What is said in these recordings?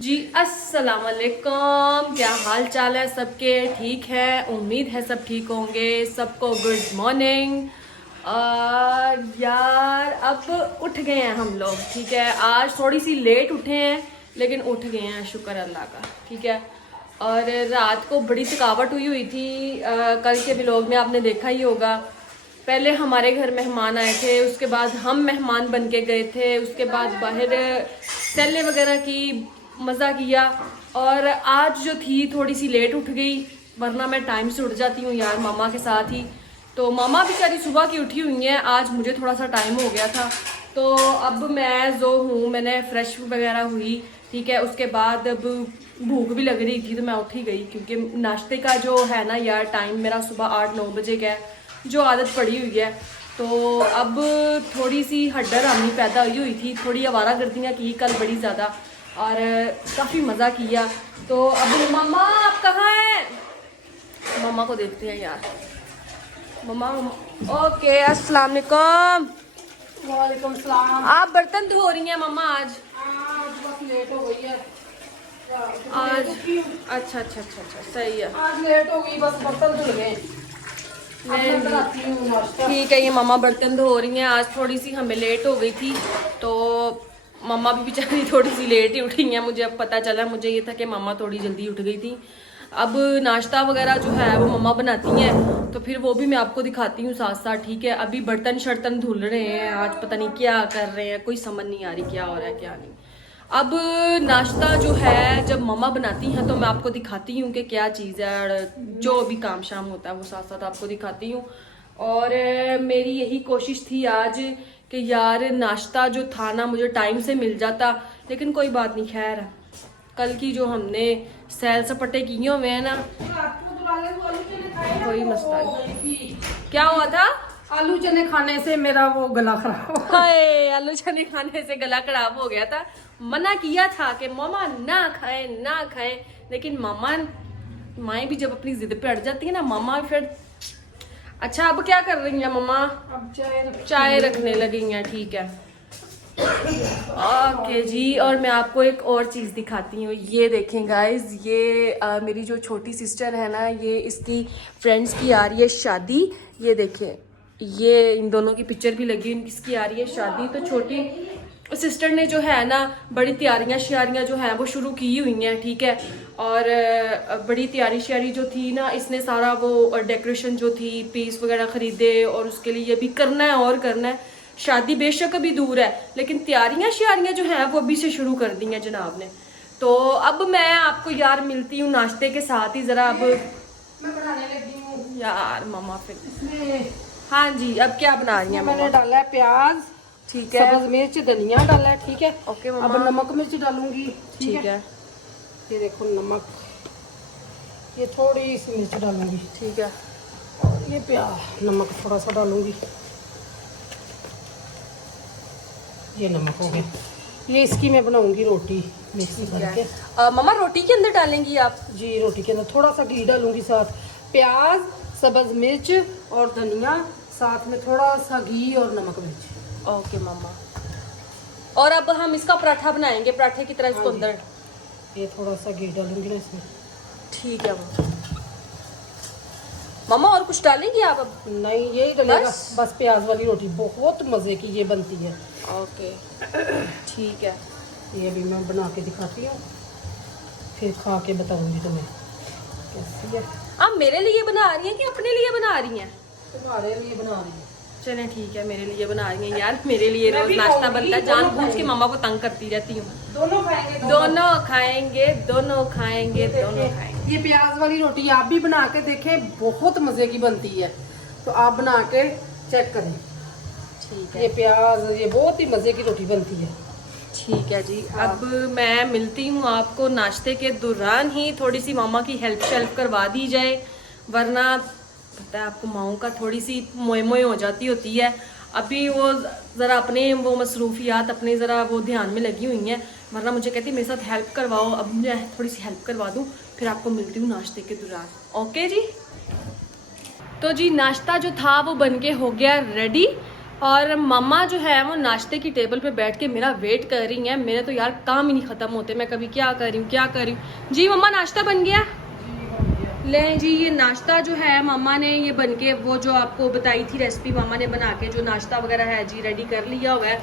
जी अस्सलाम वालेकुम। क्या हाल चाल है सबके? ठीक है, उम्मीद है सब ठीक होंगे। सबको गुड मॉर्निंग। यार अब उठ गए हैं हम लोग, ठीक है। आज थोड़ी सी लेट उठे हैं लेकिन उठ गए हैं, शुक्र अल्लाह का, ठीक है। और रात को बड़ी थकावट हुई थी। कल के व्लॉग में आपने देखा ही होगा। पहले हमारे घर मेहमान आए थे, उसके बाद हम मेहमान बन के गए थे, उसके बाद बाहर सैले वगैरह की, मज़ा किया। और आज जो थी थोड़ी सी लेट उठ गई, वरना मैं टाइम से उठ जाती हूँ यार मामा के साथ ही। तो मामा बेचारी सुबह की उठी हुई हैं, आज मुझे थोड़ा सा टाइम हो गया था। तो अब मैं जो हूँ, मैंने फ्रेश वगैरह हुई, ठीक है। उसके बाद अब भूख भी लग रही थी तो मैं उठ ही गई, क्योंकि नाश्ते का जो है ना यार टाइम मेरा सुबह 8-9 बजे का है, जो आदत पड़ी हुई है। तो अब थोड़ी सी हड्डर आमनी पैदा हुई थी, थोड़ी आवारा गर्दियाँ की कल बड़ी ज़्यादा, और काफ़ी मज़ा किया। तो अब मामा आप कहाँ हैं? मामा को देखते हैं यार। मामा, ओके, अस्सलाम वालेकुम। वालेकुम सलाम। आप बर्तन धो रही हैं मामा आज? आज बस लेट हो गई है आज अच्छा अच्छा अच्छा अच्छा, सही है। आज लेट हो गई, बस बर्तन धुल गए। मैं बनाती हूँ नाश्ता। ठीक है, ये मम्मा बर्तन धो रही हैं। आज थोड़ी सी हमें लेट हो गई थी, तो मम्मा भी बेचारी थोड़ी सी लेट ही उठी हैं। मुझे अब पता चला, मुझे ये था कि मम्मा थोड़ी जल्दी उठ गई थी। अब नाश्ता वगैरह जो है वो मम्मा बनाती हैं, तो फिर वो भी मैं आपको दिखाती हूँ साथ साथ, ठीक है। अभी बर्तन शर्तन धुल रहे हैं, आज पता नहीं क्या कर रहे हैं, कोई समझ नहीं आ रही क्या हो रहा है क्या नहीं। अब नाश्ता जो है जब मम्मा बनाती हैं तो मैं आपको दिखाती हूँ कि क्या चीज़ है, और जो भी काम शाम होता है वो साथ साथ आपको दिखाती हूँ। और मेरी यही कोशिश थी आज कि यार नाश्ता जो था ना मुझे टाइम से मिल जाता, लेकिन कोई बात नहीं, खैर कल की जो हमने सैल सपाटे किए हुए हैं ना, कोई मसला नहीं। क्या हुआ था? आलू चने खाने से मेरा वो गला खराब हो हाय, आलू चने खाने से गला खराब हो गया था। मना किया था कि मामा ना खाए ना खाए, लेकिन मामा, माएँ भी जब अपनी जिद पे अड़ जाती है ना, मामा फिर। अच्छा, अब क्या कर रही हैं मामा? अब चाय रखने लगी हैं, ठीक है। ओके जी, और मैं आपको एक और चीज़ दिखाती हूँ। ये देखें गाइस, ये मेरी जो छोटी सिस्टर है ना, ये इसकी फ्रेंड्स की आ रही है शादी। ये देखें, ये इन दोनों की पिक्चर भी लगी, इसकी आ रही है शादी। तो छोटी सिस्टर ने जो है ना बड़ी तैयारियां श्यारियां जो है वो शुरू की हुई हैं, ठीक है। और बड़ी तैयारी श्यारी जो थी ना, इसने सारा वो डेकोरेशन जो थी, पीस वगैरह खरीदे, और उसके लिए भी करना है और करना है। शादी बेशक अभी दूर है, लेकिन तैयारियां श्यारियां जो है वो अभी से शुरू कर दी हैं जनाब ने। तो अब मैं आपको यार मिलती हूँ नाश्ते के साथ ही जरा। अब मैं बनाने लगी हूँ यार मामा फिर, इसमें। हाँ जी, अब क्या बना रही हैं मैंने मामा? डाला है प्याज, ठीक है, सब्ज मिर्च, धनिया डाला है, ठीक है। ओके अब मामा, नमक मिर्च डालूंगी, ठीक है, ये देखो नमक, ये थोड़ी सी मिर्च डालूंगी, ठीक है। ये प्याज, नमक थोड़ा सा डालूंगी, ये नमक हो गया। ये इसकी मैं बनाऊंगी रोटी मिक्सी करके। मामा रोटी के अंदर डालेंगी आप? जी, रोटी के अंदर थोड़ा सा घी डालूंगी, साथ प्याज, सब्ज मिर्च और धनिया, साथ में थोड़ा सा घी और नमक मिर्च। ओके मामा। और अब हम इसका पराठा बनाएंगे, पराठे की तरह इसको हाँ जी। अंदर। ये थोड़ा सा घी डालूंगी ना इसमें। ठीक है मामा। मामा और कुछ डालेंगी आप अब? नहीं, यही डलेगा बस? बस। प्याज वाली रोटी बहुत मज़े की ये बनती है। ओके, ठीक है। ये भी मैं बना के दिखाती हूँ, फिर खा के बताऊंगी तुम्हें कैसी है। आप मेरे लिए बना रही हैं कि अपने लिए बना रही हैं? तुम्हारे लिए बना रही है। चलें ठीक है, मेरे लिए बना रही हैं यार। मेरे लिए मैं रोज भी नाश्ता खाऊंगी, बनता है, दोनों जानबूझ के खाएंगे। मामा को तंग करती रहती हूँ। दोनों खाएंगे, दोनों खाएंगे, दोनों खाएंगे, दोनों खाएंगे। ये प्याज वाली रोटी आप भी बना के देखें, बहुत मज़े की बनती है। तो आप बना के चेक करें। ठीक है, ये प्याज, ये बहुत ही मज़े की रोटी बनती है। ठीक है जी। अब मैं मिलती हूँ आपको नाश्ते के दौरान ही। थोड़ी सी मामा की हेल्प शेल्प करवा दी जाए, वरना पता है आपको माओं का थोड़ी सी मोए मोए हो जाती होती है। अभी वो ज़रा अपने वो मसरूफियात अपने ज़रा वो ध्यान में लगी हुई हैं, वरना मुझे कहती मेरे साथ हेल्प करवाओ। अब मैं थोड़ी सी हेल्प करवा दूँ, फिर आपको मिलती हूँ नाश्ते के दौरान। ओके जी। तो जी नाश्ता जो था वो बन के हो गया रेडी, और मम्मा जो है वो नाश्ते की टेबल पे बैठ के मेरा वेट कर रही हैं। मेरे तो यार काम ही नहीं खत्म होते, मैं कभी क्या कर रही हूँ क्या कर रही हूँ। जी मम्मा नाश्ता बन गया? ले जी, ये नाश्ता जो है मम्मा ने ये बन के वो जो आपको बताई थी रेसिपी, मम्मा ने बना के जो नाश्ता वगैरह है जी रेडी कर लिया हुआ है।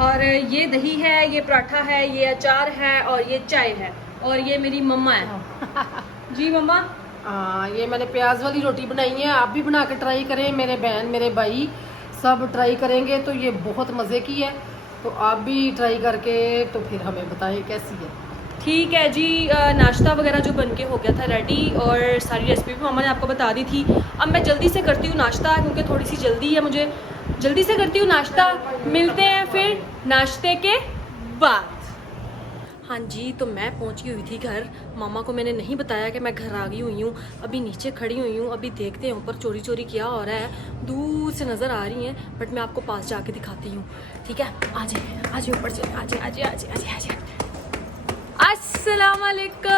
और ये दही है, ये पराठा है, ये अचार है और ये चाय है और ये मेरी मम्मा है। जी मम्मा। हाँ, ये मैंने प्याज वाली रोटी बनाई है, आप भी बना के ट्राई करें। मेरे बहन मेरे भाई सब ट्राई करेंगे तो ये बहुत मज़े की है, तो आप भी ट्राई करके तो फिर हमें बताएं कैसी है। ठीक है जी। नाश्ता वगैरह जो बन के हो गया था रेडी और सारी रेसिपी भी मम्मा ने आपको बता दी थी। अब मैं जल्दी से करती हूँ नाश्ता क्योंकि थोड़ी सी जल्दी है मुझे, जल्दी से करती हूँ नाश्ता। मिलते हैं फिर नाश्ते के बाद। हाँ जी, तो मैं पहुंची हुई थी घर। मामा को मैंने नहीं बताया कि मैं घर आ गई हुई हूँ। अभी नीचे खड़ी हुई हूँ, अभी देखते हैं ऊपर चोरी चोरी क्या हो रहा है। दूर से नज़र आ रही हैं बट मैं आपको पास जाके दिखाती हूँ। ठीक है, आ जाइए ऊपर से, आ जाइए। अस्सलाम वालेकुम।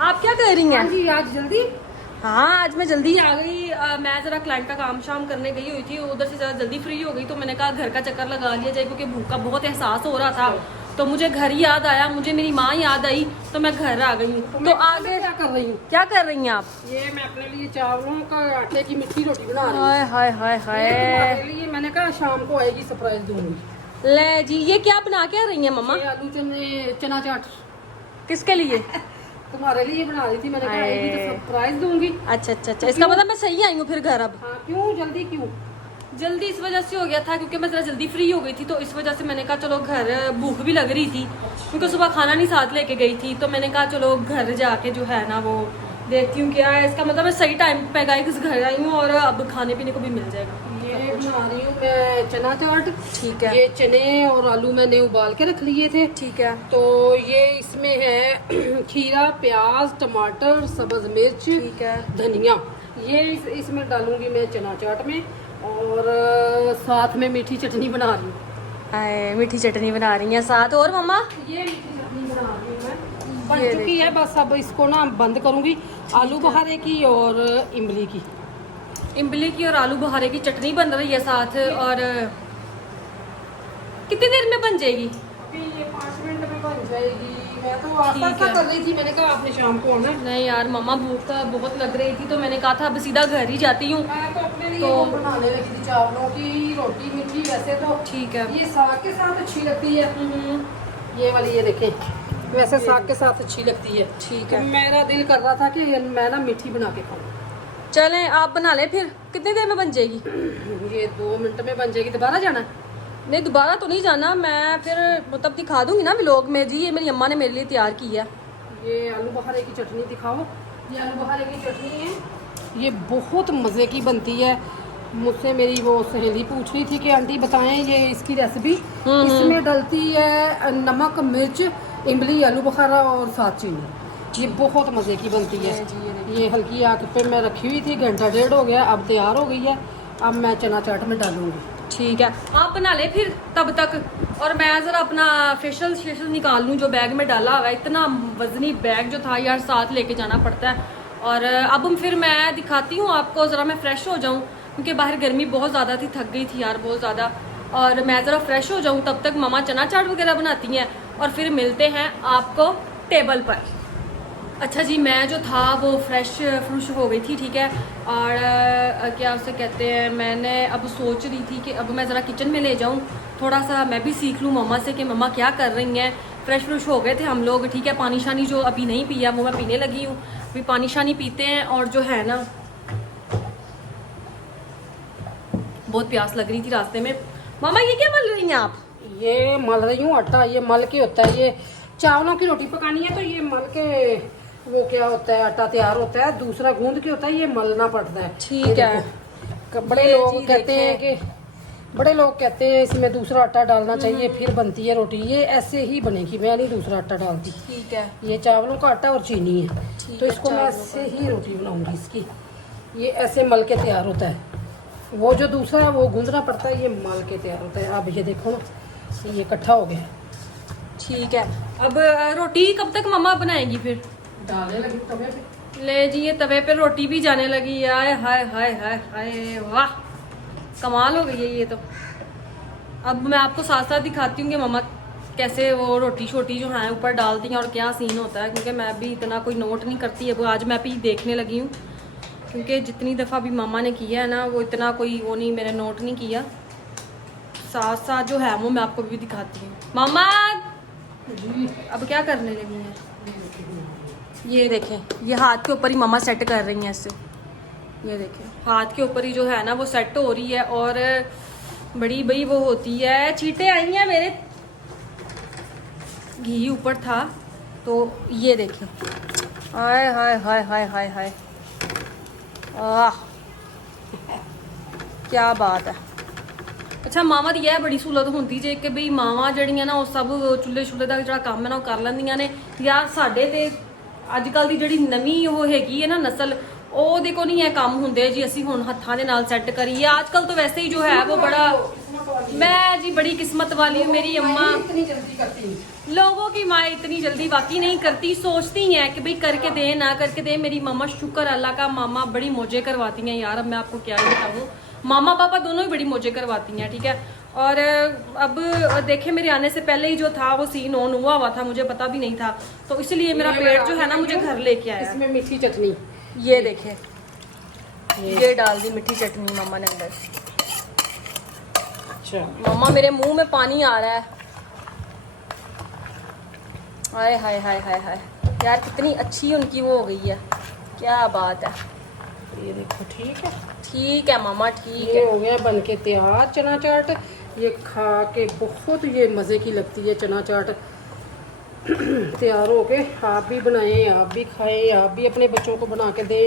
आप क्या कर रही हैं? जी आज जल्दी? हाँ, आज मैं जल्दी आ गई। मैं ज़रा क्लाइंट का काम शाम करने गई हुई थी, उधर से ज़रा जल्दी फ्री हो गई तो मैंने कहा घर का चक्कर लगा लिया जाए क्योंकि भूख का बहुत एहसास हो रहा था। तो मुझे घर याद आया, मुझे मेरी माँ याद आई तो मैं घर आ गई हूँ। तो आगे क्या कर रही हूँ? क्या कर रही हैं आप? ये मैं अपने लिए चावलों का आटे की मिट्टी रोटी बना रही हूँ। हाय हाय हाय हाय। तुम्हारे लिए मैंने कहा शाम को आएगी, सरप्राइज दूंगी। ले जी, ये क्या बना के आ रही हैं मम्मा? ये आलू चना चाट किसके लिए? तुम्हारे लिए बना रही थी, मैंने कहा आएगी तो सरप्राइज दूंगी। अच्छा, इसका मतलब मैं सही आई हूँ फिर घर अब? हाँ, क्यों जल्दी क्यों? जल्दी इस वजह से हो गया था क्योंकि मैं जरा जल्दी फ्री हो गई थी, तो इस वजह से मैंने कहा चलो घर, भूख भी लग रही थी क्योंकि सुबह खाना नहीं साथ लेके गई थी, तो मैंने कहा चलो घर जाके जो है ना वो देखती हूँ क्या है। इसका मतलब मैं सही टाइम पे गई, घर आई हूँ और अब खाने पीने को भी मिल जाएगा। ये बना रही हूँ मैं चना चाट। ठीक है। ये चने और आलू मैंने उबाल के रख लिए थे। ठीक है। तो ये इसमें है खीरा, प्याज, टमाटर, सब्ज मिर्च, ठीक है। धनिया। ये इसमें डालूंगी मैं चना चाट में, और साथ में मीठी चटनी बना रही हूँ। मीठी चटनी बना रही हैं साथ, और मम्मा? ये मीठी चटनी बना रही हूँ मैं, बन चुकी है। बस अब इसको ना बंद करूंगी। आलू बुखारे की और इमली की, और आलू बुखारे की चटनी बन रही है साथ। और कितनी देर में बन जाएगी? अभी ये 5 मिनट में बन जाएगी। मैं तो आस्ता कर रही थी, मैंने कहा आपने शाम को आना। नहीं यार मम्मा, भूख तो बहुत लग रही थी तो मैंने कहा था अब सीधा घर ही जाती हूँ। मैं तो अपने लिए वो बनाने लगी थी, चावलों की रोटी मीठी। वैसे तो ठीक है। ये साग के साथ अच्छी लगती है। ये वाली ये देखें, वैसे साग के साथ अच्छी लगती है। ठीक है। मेरा दिल कर रहा था कि मैं ना मीठी बना के खाऊं। चलें, आप बना ले फिर। कितनी देर में बन जाएगी? ये 2 मिनट में बन जाएगी। दोबारा जाना? नहीं, दोबारा तो नहीं जाना। मैं फिर मतलब दिखा दूंगी ना व्लॉग में। जी, ये मेरी अम्मा ने मेरे लिए तैयार की है। ये आलू बुखारे की चटनी दिखाओ। ये आलू बुखारे की चटनी है, ये बहुत मज़े की बनती है। मुझसे मेरी वो सहेली पूछ रही थी कि आंटी बताएं ये इसकी रेसिपी। इसमें डलती है नमक, मिर्च, इमली, आलू बुखारा और साथ चीनी। ये बहुत मज़े की बनती है। ये हल्की आग पे मैं रखी हुई थी, घंटा डेढ़ हो गया, अब तैयार हो गई है। अब मैं चना चाट में डालूंगी। ठीक है, आप बना ले फिर तब तक। और मैं ज़रा अपना फेशियल निकाल लूँ जो बैग में डाला हुआ है। इतना वजनी बैग जो था यार साथ लेके जाना पड़ता है। और अब फिर मैं दिखाती हूँ आपको, ज़रा मैं फ़्रेश हो जाऊँ क्योंकि बाहर गर्मी बहुत ज़्यादा थी, थक गई थी यार बहुत ज़्यादा। और मैं ज़रा फ्रेश हो जाऊँ, तब तक मम्मा चना चाट वगैरह बनाती हैं और फिर मिलते हैं आपको टेबल पर। अच्छा जी, मैं जो था वो फ्रेश हो गई थी, ठीक है। और क्या उसे कहते हैं, मैंने अब सोच रही थी कि अब मैं ज़रा किचन में ले जाऊं, थोड़ा सा मैं भी सीख लूं मम्मा से कि मम्मा क्या कर रही हैं। फ्रेश हो गए थे हम लोग, ठीक है। पानी शानी जो अभी नहीं पिया वो मैं पीने लगी हूँ। अभी पानी शानी पीते हैं। और जो है ना, बहुत प्यास लग रही थी रास्ते में। मामा ये क्या मल रही हैं आप? ये मल रही हूँ आटा। ये मल के होता है, ये चावलों की रोटी पकानी है तो ये मल के वो क्या होता है, आटा तैयार होता है। दूसरा गूंद के होता है, ये मलना पड़ता है। ठीक है। बड़े लोग कहते हैं कि इसमें दूसरा आटा डालना चाहिए फिर बनती है रोटी। ये ऐसे ही बनेगी, मैं नहीं दूसरा आटा डालती। ठीक है। ये चावलों का आटा और चीनी है, तो इसको मैं ऐसे ही रोटी बनाऊंगी इसकी। ये ऐसे मल के तैयार होता है। वो जो दूसरा है वो गूंदना पड़ता है, ये मल के तैयार होता है। अब ये देखो ना, ये इकट्ठा हो गया। ठीक है। अब रोटी कब तक मम्मा बनाएगी फिर? डालने लगी तवे पे। ले जी, ये तवे पे रोटी भी जाने लगी। आय हाय हाय हाय हाय, वाह कमाल हो गई है ये तो। अब मैं आपको साथ साथ दिखाती हूँ कि मम्मा कैसे वो रोटी छोटी जो है ऊपर डालती हैं और क्या सीन होता है, क्योंकि मैं भी इतना कोई नोट नहीं करती है। वो आज मैं भी देखने लगी हूँ, क्योंकि जितनी दफ़ा भी मामा ने किया है ना, वो इतना कोई वो नहीं, मैंने नोट नहीं किया। साथ साथ जो है वो मैं आपको भी दिखाती हूँ। मामा अब क्या करने लगी हैं? ये देखें, ये हाथ के ऊपर ही मामा सेट कर रही हैं ऐसे। ये देखें, हाथ के ऊपर ही जो है ना वो सेट हो रही है। और बड़ी बड़ी वो होती है, चींटे आई हैं मेरे, घी ऊपर था तो ये देखें। हाय हाय हाय हाय हाय हाय, आह क्या बात है। अच्छा मामा दी यह बड़ी सहूलत होंदी जे कि बई मावां जड़ियां ना वो सब चुल्हे छुल्हे का जो काम है ना वो कर लैंदियां ने। यार साडे ते अजकल दी जिहड़ी नवीं वो हैगी है ना नस्ल, ਉਹਦੇ ਕੋ नहीं है काम ਹੁੰਦੇ जी ਅਸੀਂ ਹੁਣ ਹੱਥਾਂ ਦੇ ਨਾਲ ਸੈੱਟ ਕਰੀਏ। आजकल तो वैसे ही जो है वो बड़ा, मैं जी बड़ी किस्मत वाली हूँ। मेरी अम्मा इतनी जल्दी करती हूँ। लोगों की माँ इतनी जल्दी वाकई नहीं करती, सोचती हैं कि भाई करके दे ना करके दे। मेरी मामा शुक्र अल्लाह का, मामा बड़ी मौजें करवाती हैं यार। अब मैं आपको क्या बताऊँ, मामा पापा दोनों ही बड़ी मौजें करवाती हैं, ठीक है। और अब देखे मेरे आने से पहले ही जो था वो सीन ऑन हुआ था, मुझे पता भी नहीं था, तो इसलिए मेरा पेट जो है ना मुझे घर लेके आया। इसमें मीठी चटनी, ये देखे, ये डाल दी मीठी चटनी मामा ने अंदर। अच्छा मामा मेरे मुंह में पानी आ रहा है। हाय हाय हाय हाय हाय यार, कितनी अच्छी उनकी वो हो गई है, क्या बात है। ये देखो, ठीक है ठीक है मामा, ठीक ये है। हो गया बन के तैयार चना चाट। ये खा के बहुत ये मज़े की लगती है चना चाट। तैयार हो के आप भी बनाएं, आप भी खाएं, आप भी अपने बच्चों को बना के दें।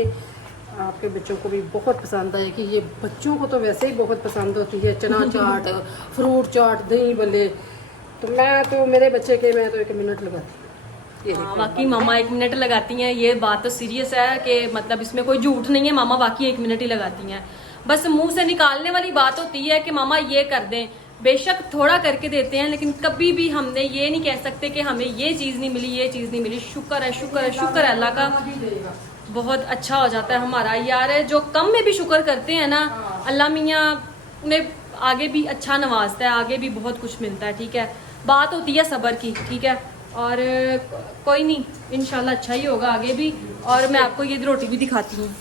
आपके बच्चों को भी बहुत पसंद आएगी। ये बच्चों को तो वैसे ही बहुत पसंद होती है चना चाट, फ्रूट चाट, दही भल्ले। तो मेरे बच्चे के मैं तो 1 मिनट लगाती हूँ। हाँ वाकई मामा 1 मिनट लगाती हैं, ये बात तो सीरियस है कि मतलब इसमें कोई झूठ नहीं है। मामा वाकई 1 मिनट ही लगाती हैं। बस मुंह से निकालने वाली बात होती है कि मामा ये कर दें, बेशक थोड़ा करके देते हैं, लेकिन कभी भी हमने ये नहीं कह सकते कि हमें ये चीज़ नहीं मिली, ये चीज़ नहीं मिली। शुक्र है, शुक्र है, शुक्र है अल्लाह का, बहुत अच्छा हो जाता है हमारा। यार जो कम में भी शुक्र करते हैं ना, अल्लाह मियाँ उन्हें आगे भी अच्छा नवाजता है, आगे भी बहुत कुछ मिलता है, ठीक है। बात होती है सब्र की, ठीक है। और कोई नहीं, इंशाल्लाह अच्छा ही होगा आगे भी। और मैं आपको ये रोटी भी दिखाती हूँ।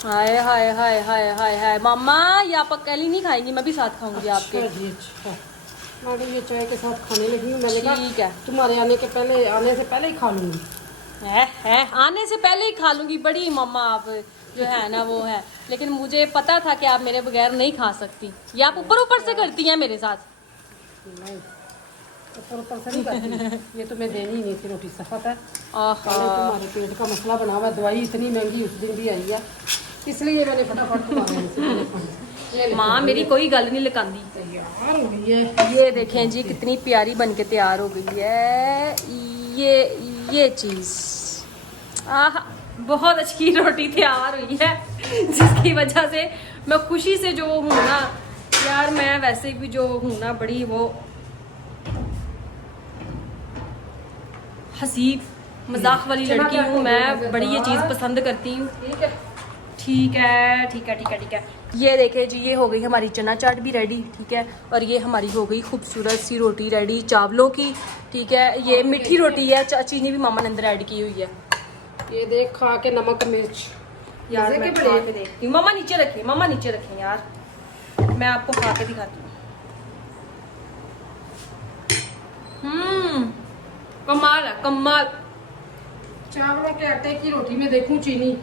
हाय हाय हाय हाय हाय हाय मामा, ये आप अकेली नहीं खाएंगी, मैं भी साथ खाऊंगी आपके। अच्छा जी, अच्छा। मैं भी ये चाय के साथ खाने लगी हूँ। मैंने ठीक है, कहा तुम्हारे आने से पहले ही खा लूँगी। है आने से पहले ही खा लूंगी। बड़ी मम्मा आप जो है ना वो है, लेकिन मुझे पता था कि आप मेरे बगैर नहीं खा सकती। ये आप ऊपर ऊपर से करती हैं मेरे साथ। नहीं, ऊपर से नहीं करती। ये तुम्हें देनी ही नहीं थी रोटी, सफत है। आहा, तुम्हारे पेट का मसला बना हुआ है। दवाई इतनी महंगी उस दिन भी आई है, इसलिए मैंने फटाफट तुम्हारे माँ मेरी कोई गल नहीं लगाती। तैयार हो गई है। ये देखें जी कितनी प्यारी बन के तैयार हो गई है ये चीज़। आह, बहुत अच्छी रोटी तैयार हुई है, जिसकी वजह से मैं खुशी से जो हूँ ना यार, मैं वैसे भी जो हूँ ना बड़ी वो हंसी मजाक वाली लड़की हूँ मैं, बड़ी ये चीज़ पसंद करती हूँ। ठीक है, ठीक है, ठीक है, ठीक है, ठीक है। ये देखे जी, ये हो गई हमारी चना चाट भी रेडी, ठीक है। और ये हमारी हो गई खूबसूरत सी रोटी रेडी चावलों की, ठीक है। ये मीठी रोटी है, चीनी भी मामा ने अंदर ऐड की हुई है। ये देख खा के नमक मिर्च यार मजे मैं के खा बड़े। के देखती हूँ। मामा नीचे रखें, मामा नीचे रखें यार, मैं आपको खा के दिखाती हूँ। कमाल है, कमाल। चावलों के आटे की रोटी में देखूं चीनी।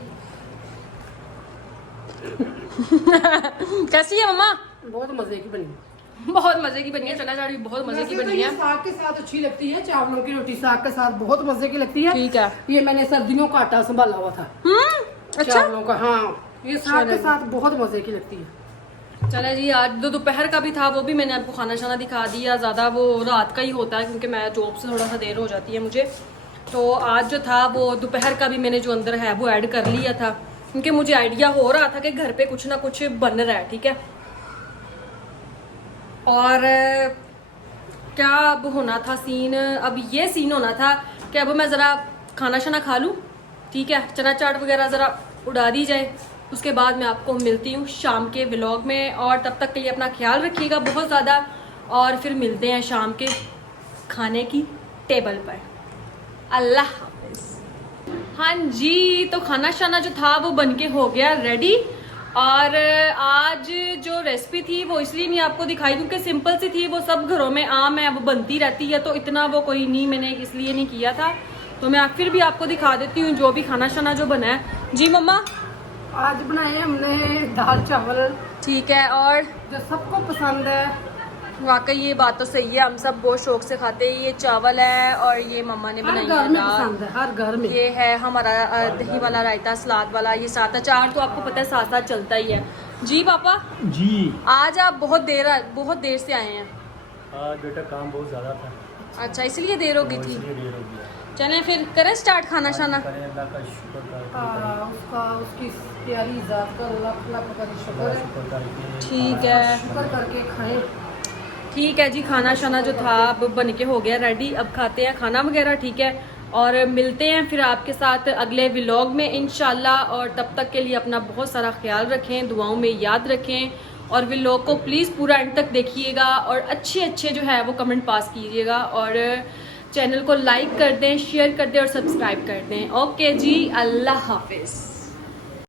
कैसी है मम्मा? बहुत मजे की बनी, बहुत मजे की बनी है। चना चाट भी बहुत मजे की वैसे तो बनी ये है। साग के साथ अच्छी लगती है। चावलों की रोटी साग के साथ बहुत मजे की लगती है। ठीक है। ये मैंने सर्दियों का आटा संभाला हुआ था अच्छा, चावलों का। हाँ, ये साग के साथ बहुत मजे की लगती है। चले जी, आज दोपहर का भी था, वो भी मैंने आपको खाना शाना दिखा दिया। ज़्यादा वो रात का ही होता है, क्योंकि मैं जॉब से थोड़ा सा देर हो जाती है मुझे। तो आज जो था वो दोपहर का भी मैंने जो अंदर है वो ऐड कर लिया था, क्योंकि मुझे आइडिया हो रहा था कि घर पे कुछ ना कुछ बन रहा है, ठीक है। और क्या अब होना था सीन, अब ये सीन होना था कि अब मैं ज़रा खाना शाना खा लूँ, ठीक है। चना चाट वगैरह ज़रा उड़ा दी जाए, उसके बाद मैं आपको मिलती हूँ शाम के व्लॉग में, और तब तक के लिए अपना ख्याल रखिएगा बहुत ज़्यादा, और फिर मिलते हैं शाम के खाने की टेबल पर। अल्लाह हाफिज़। हाँ जी, तो खाना शाना जो था वो बन के हो गया रेडी, और आज जो रेसिपी थी वो इसलिए नहीं आपको दिखाई क्योंकि सिंपल सी थी, वो सब घरों में आम है, वो बनती रहती है, तो इतना वो कोई नहीं, मैंने इसलिए नहीं किया था। तो मैं फिर भी आपको दिखा देती हूँ जो भी खाना शाना जो बना है। जी मम्मा, आज बनाए हमने दाल चावल, ठीक है, और जो सबको पसंद है। वाकई ये बात तो सही है, हम सब बहुत शौक से खाते हैं। ये चावल है और ये मम्मा ने हर बनाई घर है में दाल, पसंद है, हर घर में। ये है हमारा दही वाला रायता, सलाद वाला, ये साथ अचार तो आपको पता है साथ साथ चलता ही है। जी पापा जी, आज आप बहुत देर से आए हैं। आज बेटा काम बहुत ज़्यादा था, अच्छा, इसलिए देर हो गई तो थी। इसलिए देर हो गया। चलें फिर करें स्टार्ट खाना शाना। करें, अल्लाह का शुक्र करके उसका उसकी प्यारी जात का लाख लाख का शुक्र है। शुक्र करके ठीक है, शुक्र करके खाएं। ठीक है जी, खाना शाना जो था अब बन के हो गया रेडी, अब खाते हैं खाना वगैरह, ठीक है, और मिलते हैं फिर आपके साथ अगले व्लॉग में इंशाल्लाह। और तब तक के लिए अपना बहुत सारा ख्याल रखें, दुआओं में याद रखें, और व्लॉग को प्लीज़ पूरा एंड तक देखिएगा, और अच्छे अच्छे जो है वो कमेंट पास कीजिएगा, और चैनल को लाइक कर दें, शेयर कर दें और सब्सक्राइब कर दें। ओके जी, अल्लाह हाफिज़।